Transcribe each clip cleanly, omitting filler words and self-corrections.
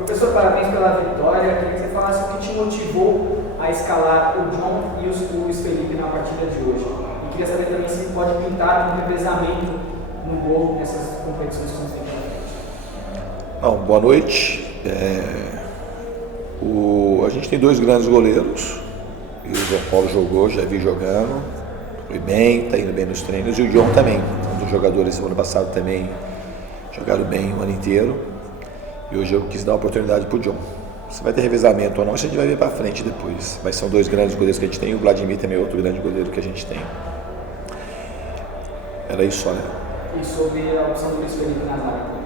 Professor, parabéns pela vitória. Queria que você falasse o que te motivou a escalar o John e o Luiz Felipe na partida de hoje. E queria saber também se pode pintar um revezamento no gol nessas competições que você tem pela frente. Boa noite. A gente tem dois grandes goleiros. E o João Paulo jogou, já vi jogando. Foi bem, está indo bem nos treinos. E o John também. Um dos jogadores do ano passado também jogaram bem o ano inteiro. E hoje eu quis dar a oportunidade para o John. Se vai ter revezamento ou não, a gente vai ver para frente depois. Mas são dois grandes goleiros que a gente tem. O Vladimir também é outro grande goleiro que a gente tem. Era isso só, né? E sobre a opção do Luiz Felipe na zaga?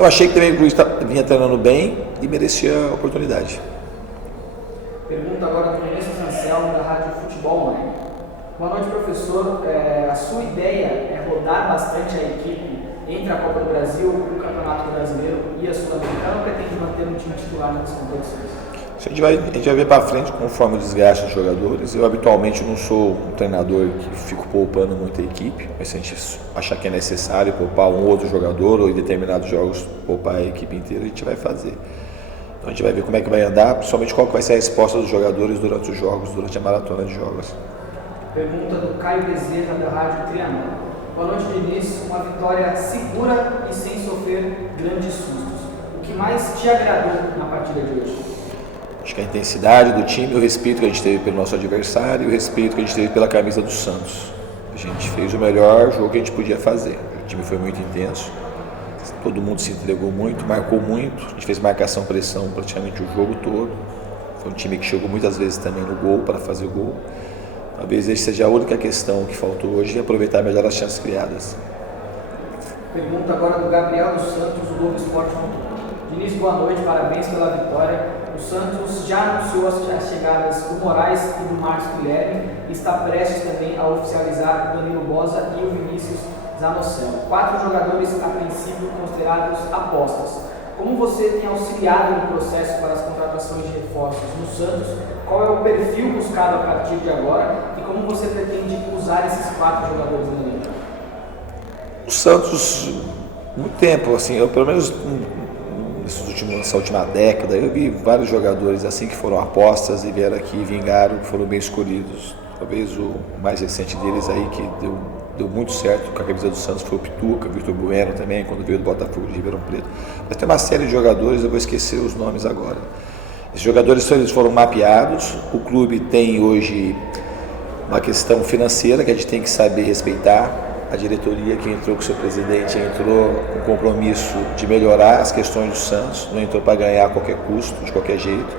Eu achei que também o Luiz vinha treinando bem e merecia a oportunidade. Pergunta agora do Vinícius Anselmo, da Rádio Futebol Online. Boa noite, professor. A sua ideia é rodar bastante a equipe entre a Copa do Brasil, o Campeonato Brasileiro e a Sul-Americana, ou pretende manter um time titular nas competições? A gente vai ver para frente conforme o desgaste dos jogadores. Eu habitualmente não sou um treinador que fico poupando muita equipe, mas se a gente achar que é necessário poupar um outro jogador ou em determinados jogos poupar a equipe inteira, a gente vai fazer. Então a gente vai ver como é que vai andar, principalmente qual que vai ser a resposta dos jogadores durante os jogos, durante a maratona de jogos. Pergunta do Caio Bezerra, da Rádio Triângulo. Boa noite, Diniz. Uma vitória segura e sem sofrer grandes sustos. O que mais te agradou na partida de hoje? Acho que a intensidade do time, o respeito que a gente teve pelo nosso adversário e o respeito que a gente teve pela camisa do Santos. A gente fez o melhor jogo que a gente podia fazer. O time foi muito intenso, todo mundo se entregou muito, marcou muito. A gente fez marcação-pressão praticamente o jogo todo. Foi um time que chegou muitas vezes também no gol para fazer o gol. Talvez essa seja a única questão que faltou hoje, é aproveitar melhor as chances criadas. Pergunta agora do Gabriel dos Santos, do Globo Esporte. Diniz, boa noite, parabéns pela vitória. O Santos já anunciou as chegadas do Moraes e do Marcos Guilherme e está prestes também a oficializar o Danilo Boza e o Vinícius Zanocelo. 4 jogadores a princípio considerados apostas. Como você tem auxiliado no processo para as contratações de reforços no Santos? Qual é o perfil buscado a partir de agora e como você pretende usar esses 4 jogadores no elenco? O Santos, muito tempo, assim, eu pelo menos nessa última década, eu vi vários jogadores assim que foram apostas e vieram aqui e vingaram, foram bem escolhidos. Talvez o mais recente deles aí que deu muito certo com a camisa do Santos foi o Pituca, o Vitor Bueno também, quando veio do Botafogo de Ribeirão Preto. Mas tem uma série de jogadores, eu vou esquecer os nomes agora. Esses jogadores eles foram mapeados, o clube tem hoje uma questão financeira que a gente tem que saber respeitar. A diretoria que entrou com o seu presidente entrou com o compromisso de melhorar as questões do Santos, não entrou para ganhar a qualquer custo, de qualquer jeito,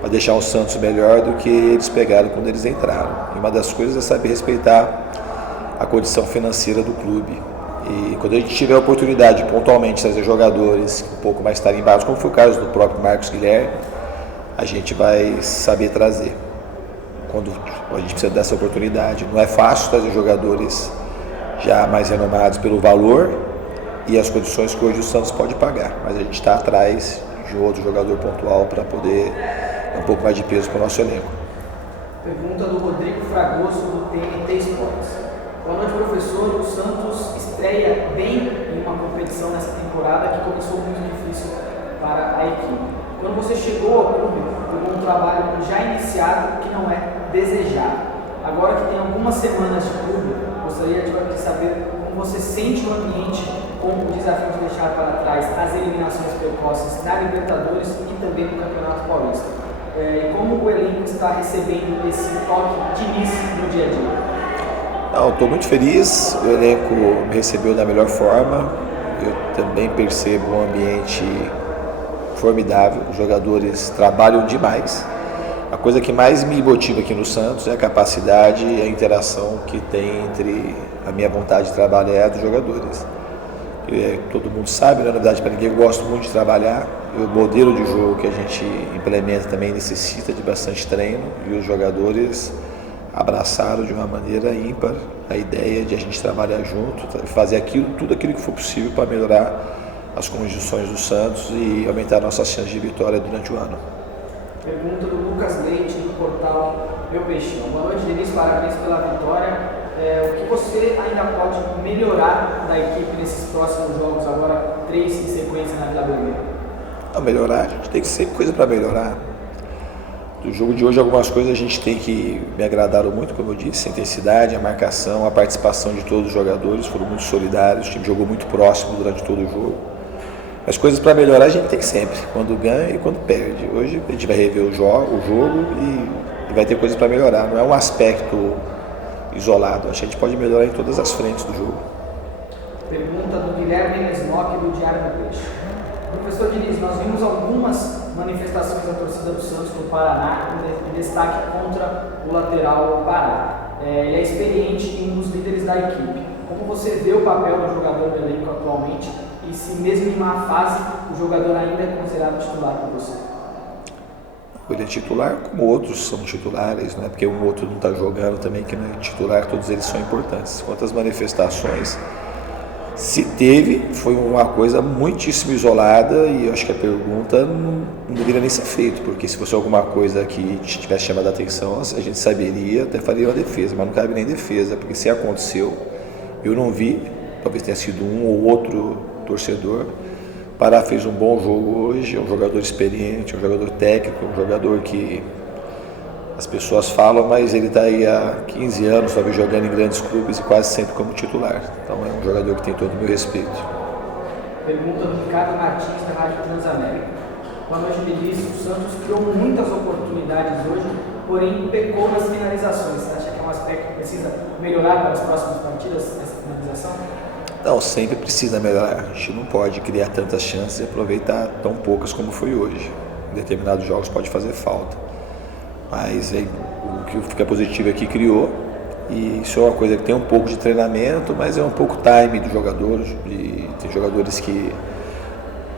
para deixar o Santos melhor do que eles pegaram quando eles entraram. E uma das coisas é saber respeitar a condição financeira do clube. E quando a gente tiver a oportunidade de pontualmente trazer jogadores um pouco mais tarimbados, como foi o caso do próprio Marcos Guilherme, a gente vai saber trazer. Quando a gente precisa dessa oportunidade. Não é fácil trazer jogadores já mais renomados pelo valor e as condições que hoje o Santos pode pagar, mas a gente está atrás de outro jogador pontual para poder dar um pouco mais de peso para o nosso elenco. Pergunta do Rodrigo Fragoso, do TNT Sports. Boa noite, professor. O Santos estreia bem em uma competição nessa temporada que começou muito difícil para a equipe. Quando você chegou ao clube, pegou um trabalho já iniciado que não é desejado. Agora que tem algumas semanas de clube, gostaria de saber como você sente o ambiente com o desafio de deixar para trás as eliminações precoces na Libertadores e também no Campeonato Paulista. E como o elenco está recebendo esse toque de início no dia a dia? Estou muito feliz, o elenco me recebeu da melhor forma, eu também percebo um ambiente formidável, os jogadores trabalham demais. A coisa que mais me motiva aqui no Santos é a capacidade e a interação que tem entre a minha vontade de trabalhar e a dos jogadores. Todo mundo sabe, não é novidade para ninguém, eu gosto muito de trabalhar. O modelo de jogo que a gente implementa também necessita de bastante treino e os jogadores abraçaram de uma maneira ímpar a ideia de a gente trabalhar junto, fazer tudo aquilo que for possível para melhorar as condições do Santos e aumentar nossas chances de vitória durante o ano. Pergunta do Lucas Leite, do portal Meu Peixão. Boa noite, Diniz, parabéns pela vitória. O que você ainda pode melhorar da equipe nesses próximos jogos, agora 3 em sequência na Vila Belmiro? Não, melhorar, a gente tem que sempre coisa para melhorar. Do jogo de hoje, algumas coisas a gente tem que me agradaram muito, como eu disse, a intensidade, a marcação, a participação de todos os jogadores, foram muito solidários, o time jogou muito próximo durante todo o jogo. As coisas para melhorar a gente tem sempre, quando ganha e quando perde. Hoje a gente vai rever o jogo e vai ter coisas para melhorar, não é um aspecto isolado, a gente pode melhorar em todas as frentes do jogo. Pergunta do Guilherme Nesnock, do Diário do Peixe. Professor Diniz, nós vimos algumas manifestações da torcida do Santos no Paraná, em destaque contra o lateral Pará. Ele é experiente e um dos líderes da equipe. Como você vê o papel do jogador do elenco atualmente e se mesmo em uma fase o jogador ainda é considerado titular por você? Ele é titular como outros são titulares, não é porque um outro não está jogando também que não é titular, todos eles são importantes. Quanto às manifestações, se teve, foi uma coisa muitíssimo isolada e eu acho que a pergunta não deveria nem ser feita, porque se fosse alguma coisa que tivesse chamado a atenção, a gente saberia, até faria uma defesa, mas não cabe nem defesa, porque se aconteceu, eu não vi, talvez tenha sido um ou outro torcedor. Pará fez um bom jogo hoje, é um jogador experiente, um jogador técnico, um jogador que as pessoas falam, mas ele está aí há 15 anos, talvez jogando em grandes clubes e quase sempre como titular. Então é um jogador que tem todo o meu respeito. Pergunta do Ricardo Martins, da Rádio Transamérica. Boa noite, Diniz. O Santos criou muitas oportunidades hoje, porém pecou nas finalizações. Você acha que é um aspecto que precisa melhorar para as próximas partidas, essa finalização? Não, sempre precisa melhorar. A gente não pode criar tantas chances e aproveitar tão poucas como foi hoje. Em determinados jogos pode fazer falta. Mas o que fica positivo é que criou, e isso é uma coisa que tem um pouco de treinamento, mas é um pouco time do jogador. Tem jogadores que,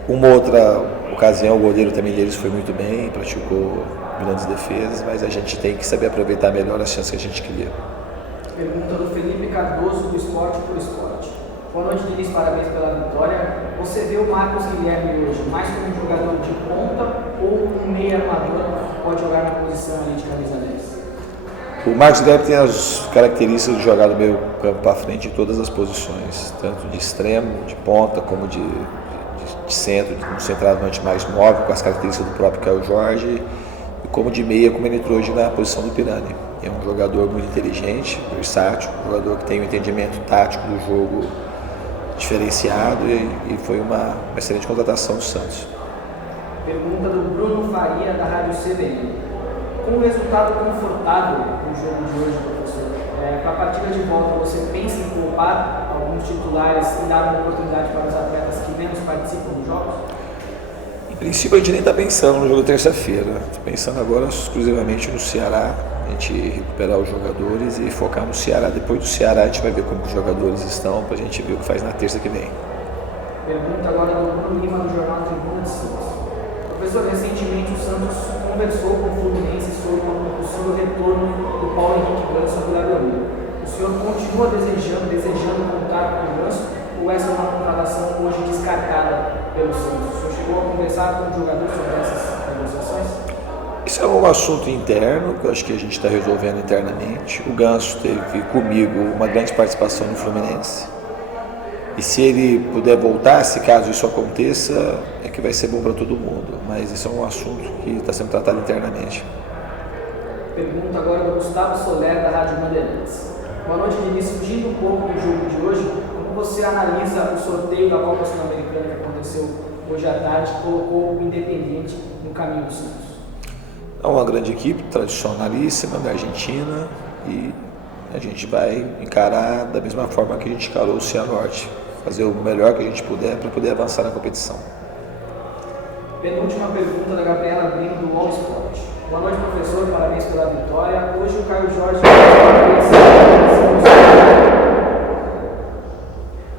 uma outra ocasião, o goleiro também deles foi muito bem, praticou grandes defesas, mas a gente tem que saber aproveitar melhor as chances que a gente cria. Pergunta do Felipe Cardoso, do Esporte por Esporte. Boa noite, Diniz, parabéns pela vitória. Você vê o Marcos Guilherme hoje mais como um jogador de ponta ou um meia armador que pode jogar na posição ali de camisa 10? O Marcos Guilherme tem as características de jogar do meio campo para frente em todas as posições, tanto de extremo, de ponta, como de centro, de um centroavante mais móvel, com as características do próprio Caio Jorge, e como de meia, como ele entrou hoje na posição do Pirani. É um jogador muito inteligente, versátil, um jogador que tem um entendimento tático do jogo diferenciado e foi uma excelente contratação do Santos. Pergunta do Bruno Faria, da Rádio CBN. Com um resultado confortável no jogo de hoje, professor, para a partida de volta, você pensa em poupar alguns titulares e dar uma oportunidade para os atletas que menos participam dos jogos? Em princípio, a gente nem está pensando no jogo de terça-feira. Estou pensando agora exclusivamente no Ceará, a gente recuperar os jogadores e focar no Ceará. Depois do Ceará, a gente vai ver como os jogadores estão, para a gente ver o que faz na terça que vem. Pergunta agora do Bruno Lima, do jornal Tribuna de Santos. Professor, recentemente o Santos conversou com o Fluminense sobre um possível retorno do Paulo Henrique Ganso ao Vila Belmiro. O senhor continua desejando contar com o Ganso ou essa é uma contratação hoje descartada pelo Santos? O senhor chegou a conversar com o jogador sobre essas negociações? Isso é um assunto interno que eu acho que a gente está resolvendo internamente. O Ganso teve comigo uma grande participação no Fluminense. E se ele puder voltar, se caso isso aconteça, é que vai ser bom para todo mundo. Mas isso é um assunto que está sendo tratado internamente. Pergunta agora do Gustavo Soler, da Rádio Bandeirantes. Boa noite, Diniz. Fugindo um pouco do jogo de hoje, como você analisa o sorteio da Copa Sul-Americana que aconteceu hoje à tarde, que colocou o Independiente no caminho do Santos? É uma grande equipe, tradicionalíssima, da Argentina, e a gente vai encarar da mesma forma que a gente encarou o Cianorte, fazer o melhor que a gente puder para poder avançar na competição. Penúltima pergunta da Gabriela Brino, do All Sport. Boa noite, professor, parabéns pela vitória. Hoje o Caio Jorge...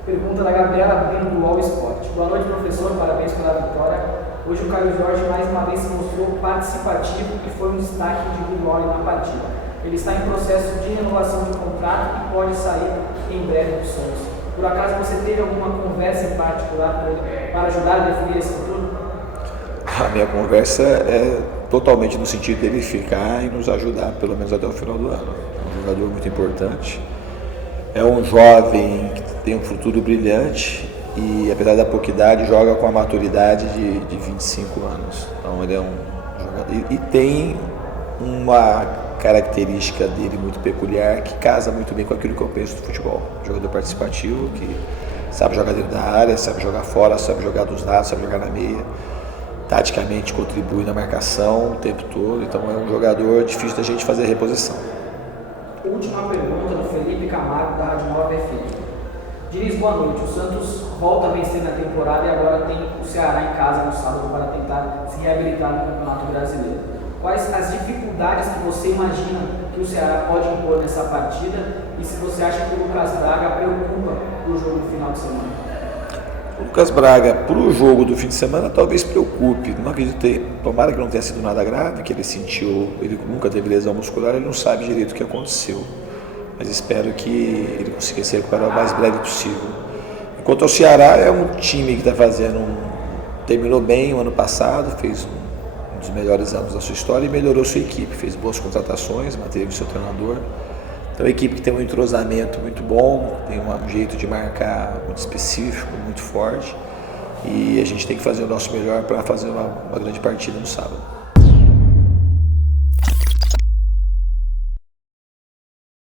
Pergunta da Gabriela Brino, do All Sport. Boa noite, professor, parabéns pela vitória. Hoje o Caio Jorge mais uma vez se mostrou participativo e foi um destaque individual na partida. Ele está em processo de renovação de contrato e pode sair em breve do Santos. Por acaso você teve alguma conversa em particular com ele para ajudar a definir esse futuro? A minha conversa é totalmente no sentido dele ficar e nos ajudar pelo menos até o final do ano. É um jogador muito importante, é um jovem que tem um futuro brilhante e apesar da pouca idade, joga com a maturidade de 25 anos. Então ele é um jogador e tem uma característica dele muito peculiar que casa muito bem com aquilo que eu penso do futebol. Jogador participativo que sabe jogar dentro da área, sabe jogar fora, sabe jogar dos lados, sabe jogar na meia. Taticamente contribui na marcação o tempo todo, então é um jogador difícil da gente fazer reposição. Última pergunta do Felipe Camargo, da Rádio Nova FM. Diniz, boa noite. O Santos volta a vencer na temporada e agora tem o Ceará em casa no sábado para tentar se reabilitar no Campeonato Brasileiro. Quais as dificuldades que você imagina que o Ceará pode impor nessa partida e se você acha que o Lucas Braga preocupa para o jogo do final de semana? O Lucas Braga, para o jogo do fim de semana, talvez preocupe. Não acredito tomara que não tenha sido nada grave, que ele sentiu, ele nunca teve lesão muscular, ele não sabe direito o que aconteceu. Mas espero que ele consiga se recuperar o mais breve possível. Enquanto ao Ceará, é um time que está terminou bem o ano passado, fez um dos melhores anos da sua história e melhorou sua equipe, fez boas contratações, manteve seu treinador. Então é uma equipe que tem um entrosamento muito bom, tem um jeito de marcar muito específico, muito forte, e a gente tem que fazer o nosso melhor para fazer uma grande partida no sábado.